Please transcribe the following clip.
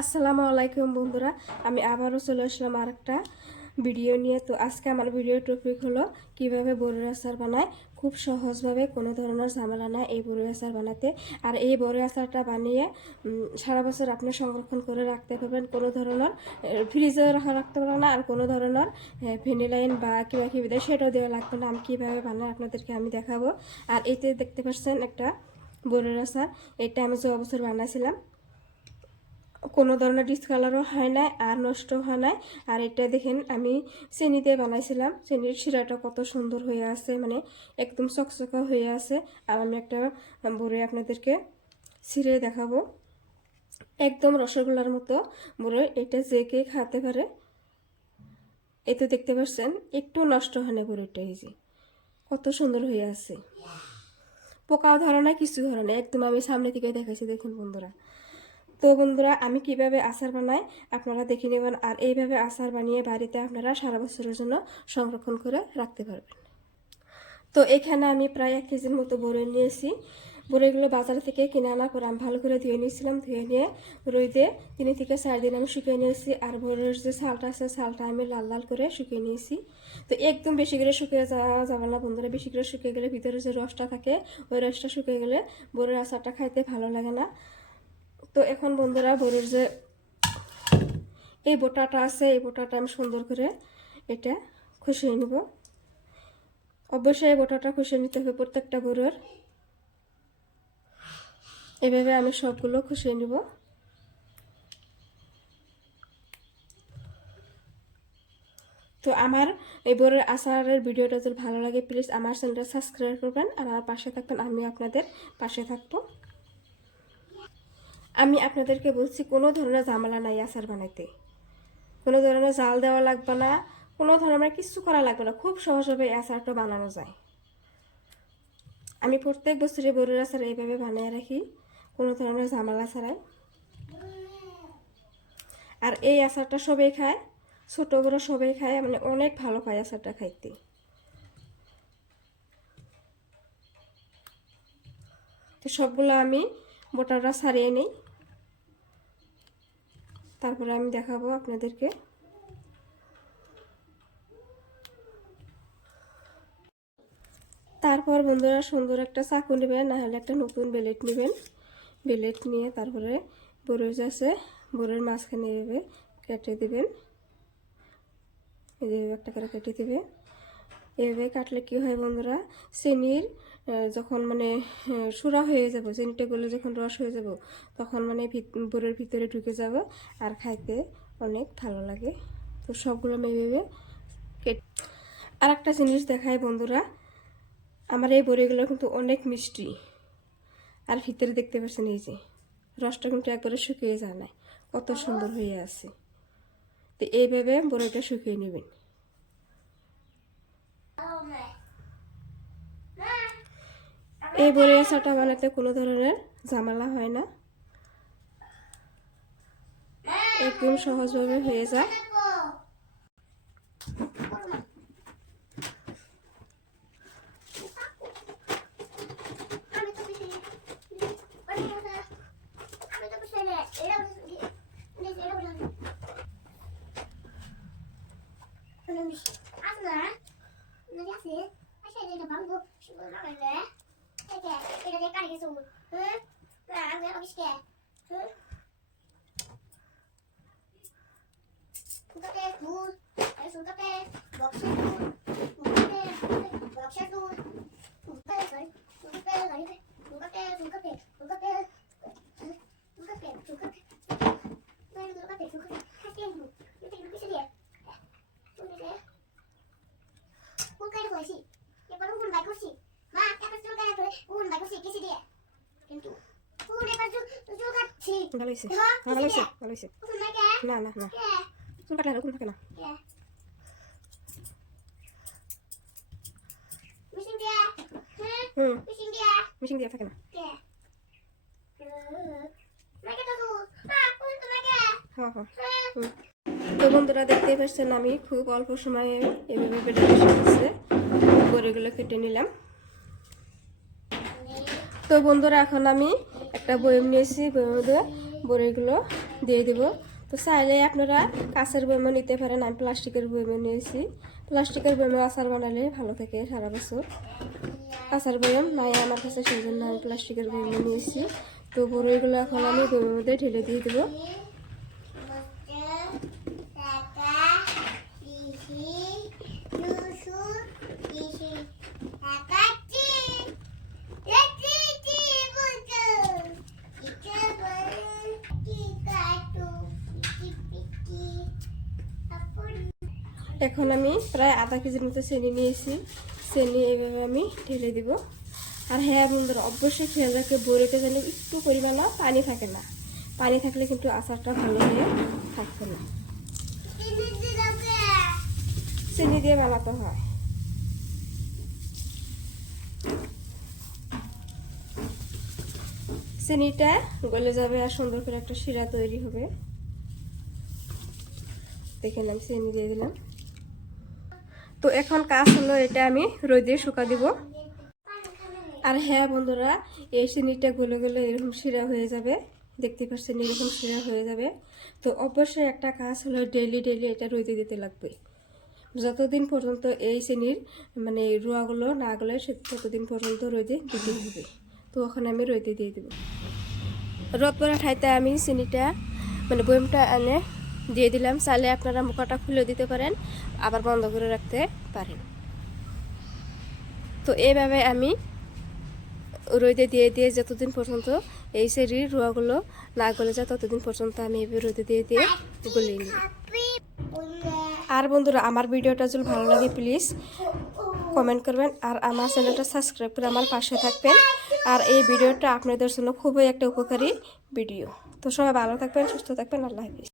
আসসালামু আলাইকুম বন্ধুরা, আমি আবারও চলে আসলাম আর একটা ভিডিও নিয়ে। তো আজকে আমার ভিডিও টপিক হলো কিভাবে বড়ির আচার বানায় খুব সহজভাবে, কোনো ধরনের ঝামেলা না এই বড়ির আচার বানাতে। আর এই বড়ির আচারটা বানিয়ে সারা বছর আপনি সংরক্ষণ করে রাখতে পারবেন, কোনো ধরনের ফ্রিজে রাখতে পারবেন না, আর কোনো ধরনের ভ্যানিলাইন বা কিবা কিবি দেয় সেটাও দেওয়া লাগবে না। আমি কীভাবে বানাই আপনাদেরকে আমি দেখাবো। আর এতে দেখতে পাচ্ছেন একটা বড়ির আচার, এটা আমি 6 বছর বানাইছিলাম, কোনো ধরনের ডিসকালারও হয় না আর নষ্ট হয় না। আর এটা দেখেন আমি চিনিতে বানাইছিলাম, চিনির শিরাটা কত সুন্দর হয়ে আছে, মানে একদম চকচকা হয়ে আছে। আর আমি একটা বড়ি আপনাদেরকে ছিঁড়ে দেখাবো, একদম রসগোল্লার মতো বড়ি। এটা যে কে খেতে পারে। এই তো দেখতে পাচ্ছেন একটু নষ্ট হয় না বড়িটা, এই যে কত সুন্দর হয়ে আছে, পোকাও ধরে না, কিছু ধরে না, একদম আমি সামনে থেকে দেখাইছি, দেখুন বন্ধুরা। তো বন্ধুরা, আমি কিভাবে আচার বানাই আপনারা দেখে নেবেন। আর এইভাবে আচার বানিয়ে বাড়িতে আপনারা সারা বছরের জন্য সংরক্ষণ করে রাখতে পারবেন। তো এখানে আমি প্রায় 1 কেজির মতো বড়ি নিয়েছি। বড়িগুলো বাজার থেকে কিনে আনার পর আমি ভালো করে ধুয়ে নিয়েছিলাম, ধুয়ে নিয়ে রোদে 3 থেকে 4 দিন আমি শুকিয়ে নিয়েছি। আর বড়ির যে ছালটা আছে, ছালটা আমি লাল লাল করে শুকিয়ে নিয়েছি। তো একদম বেশি করে শুকিয়ে যাওয়া যাবে না বন্ধুরা, বেশি করে শুকিয়ে গেলে ভিতরে যে রসটা থাকে ওই রসটা শুকিয়ে গেলে বড়ির আচারটা খাইতে ভালো লাগে না। তো এখন বন্ধুরা, বড়ির যে এই বোটাটা আছে, এই বোটাটা আমি সুন্দর করে এটা খসিয়ে নিব। অবশ্যই এই বোটাটা খসিয়ে নিতে হবে প্রত্যেকটা বড়ির। এভাবে আমি সবগুলো খসিয়ে নিব। তো আমার এই বড়ির আচারের ভিডিওটা যদি ভালো লাগে প্লিজ আমার চ্যানেলটা সাবস্ক্রাইব করবেন, আর আমার পাশে থাকবেন, আমি আপনাদের পাশে থাকবো। আমি আপনাদেরকে বলছি কোনো ধরনের ঝামেলা নাই আচার বানাইতে, কোনো ধরনের জাল দেওয়া লাগবে না, কোনো ধরনের কিছু করা লাগবে না, খুব সহজভাবে এই আচারটা বানানো যায়। আমি প্রত্যেক বছরই বড়ির আচার এইভাবে বানিয়ে রাখি, কোনো ধরনের ঝামেলা ছাড়াই। আর এই আচারটা সবাই খায়, ছোট বড় সবাই খায়, মানে অনেক ভালো খায় আচারটা খাইতে। তো সবগুলো আমি বোটাটা ছাড়িয়ে নিই, তারপরে আমি দেখাবো আপনাদেরকে। তারপর বন্ধুরা সুন্দর একটা চাকু নেবেন, নাহলে একটা নতুন বেলেট নেবেন। বেলেট নিয়ে তারপরে বড়ির যে আছে বড়ির মাঝখানে এভাবে কেটে দেবেন, এইভাবে একটা করে কেটে দেবে। এভাবে কাটলে কি হয় বন্ধুরা, চিনির যখন মানে সুরা হয়ে যাব, চিনিটা গলে যখন রস হয়ে যাব, তখন মানে বড়ির ভিতরে ঢুকে যাব আর খাইতে অনেক ভালো লাগে। তো সবগুলো আমি এভাবে কেটে। আর একটা জিনিস দেখাই বন্ধুরা, আমার এই বড়িগুলো কিন্তু অনেক মিষ্টি। আর ভিতরে দেখতে পাচ্ছেন এই যে রসটা কিন্তু একবারে শুকিয়ে যায় না, কত সুন্দর হয়ে আছে। তো এইভাবে বড়িটা শুকিয়ে নেবেন। এই বড়ি আচারটা বানাতে কোনো ধরনের ঝামেলা হয় না, একদম সহজভাবে হয়ে যায়। ভালো হয়েছে, ভালো হয়েছে, ভালো হয়েছে। না না না, চুল কাটলে এরকম থাকে না। মিশিং দিয়ে থাকে না। হ্যাঁ হ্যাঁ। তো বন্ধুরা দেখতেই পাচ্ছেন আমি খুব অল্প সময়ে এভাবে বেটে বসে বড়িগুলো কেটে নিলাম। তো বন্ধুরা এখন আমি একটা বয়ম নিয়েছি, বয়ম দিয়ে বড়িগুলো দিয়ে দেব। তো চাইলে আপনারা কাঁচের বয়মও নিতে পারেন, আমি প্লাস্টিকের বয়মও নিয়েছি। প্লাস্টিকের বয়মে আচার বানালে ভালো থাকে সারা বছর। কাঁচের বয়ম নাই আমার কাছে, সেই জন্য আমি প্লাস্টিকের বয়মও নিয়েছি। তো বড়ইগুলো এখন আমি বয়মের মধ্যে ঢেলে দিয়ে দেবো। এখন আমি প্রায় আধা কেজির মতো চিনি নিয়েছি, চিনি এইভাবে আমি ঢেলে দিব। আর হ্যাঁ বন্ধুরা, অবশ্যই খেয়াল রাখে বড়িতে যেন একটু পরিমাণে পানি থাকে না, পানি থাকলে কিন্তু আচারটা ভালো হয়ে থাকবে না। চিনি দিয়ে বানাতে হয়। চিনিটা গলে যাবে আর সুন্দর করে একটা শিরা তৈরি হবে। দেখেন আমি চিনি দিয়ে দিলাম। তো এখন কাজ হলো, এটা আমি রোদে শুকা দিব। আর হ্যাঁ বন্ধুরা, এই চিনিটা গলে গলে এরকম শিরা হয়ে যাবে, দেখতে পাচ্ছেন এরকম শিরা হয়ে যাবে। তো অবশ্যই একটা কাজ হলো, ডেইলি ডেইলি এটা রোদে দিতে লাগবে। যতদিন পর্যন্ত এই চিনির মানে রুয়াগুলো না গলে ততদিন পর্যন্ত রোদে দিতে হবে। তো ওখানে আমি রোদে দিয়ে দেবো। রোদ পড়া ঠাইতে আমি চিনিটা মানে বয়মটা এনে দিয়ে দিলাম। চাইলে আপনারা মুখাটা খুলে দিতে পারেন, আবার বন্ধ করে রাখতে পারেন। তো এইভাবে আমি রোদে দিয়ে দিয়ে যতদিন পর্যন্ত এই চিনির রুয়াগুলো না গলে যায় ততদিন পর্যন্ত আমি এভাবে রোদে দিয়ে দিয়ে গলিয়ে নিই। আর বন্ধুরা, আমার ভিডিওটা যদি ভালো লাগে প্লিজ কমেন্ট করবেন, আর আমার চ্যানেলটা সাবস্ক্রাইব করে আমার পাশে থাকবেন। আর এই ভিডিওটা আপনাদের জন্য খুবই একটা উপকারী ভিডিও। তো সবাই ভালো থাকবেন, সুস্থ থাকবেন। আল্লাহ হাফেজ।